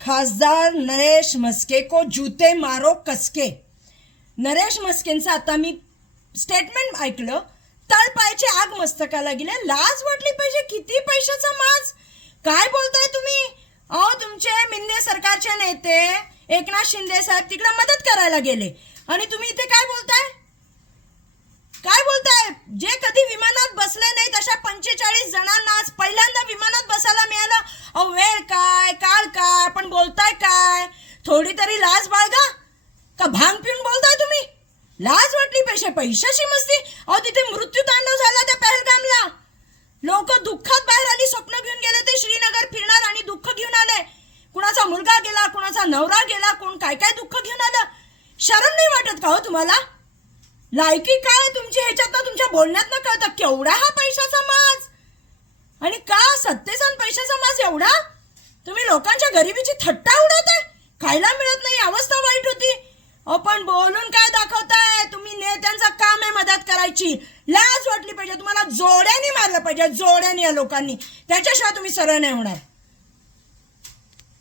खासदार नरेश म्हस्के को जूते मारो कसके. नरेश म्हस्केंचं आता मी स्टेटमेंट ऐकलं. तळपायची आग मस्तकाला गेले. लाज वाटली पाहिजे. किती पैशाचा माज. काय बोलताय तुम्ही. अहो तुमचे मिंदे सरकारचे नेते एकनाथ शिंदे साहेब तिकडे मदत करायला गेले आणि तुम्ही इथे काय बोलताय. काय बोलताय. जे कधी विमानात बसले नाहीत अशा 45 जणांना आज पहिल्यांदा विमानात बसायला मिळालं. अहो वेळ काय काळ काय पण बोलताय काय. थोडी तरी लाज बाळगा. का भांग पिऊन बोलताय तुम्ही. लाज वाटली पाहिजे. पैशाची मस्ती. अहो तिथे मृत्यू तांडव झाला त्या पहलगामला. लोक दुःखात बाहेर आली. स्वप्न घेऊन गेले ते श्रीनगर फिरणार आणि दुःख घेऊन आले. कुणाचा मुलगा गेला कुणाचा नवरा गेला कोण काय काय दुःख घेऊन आलं. शरम नाही वाटत का हो तुम्हाला. लायकी काय तुमची ह्याच्यातनं तुमच्या बोलण्यातनं कळतं. केवढा हा पैशाचा माज. आणि का सत्तेचा पैशाचा माज एवढा. तुम्ही लोकांच्या गरिबीची थट्टा उडवताय. खायला मिळत नाही अवस्था वाईट होती. पण बोलून काय दाखवताय तुम्ही. नेत्यांचं काम आहे मदत करायची. लाज वाटली पाहिजे. तुम्हाला जोड्याने मारलं पाहिजे. जोड्याने या लोकांनी. त्याच्याशिवाय तुम्ही सरळ नाही होणार.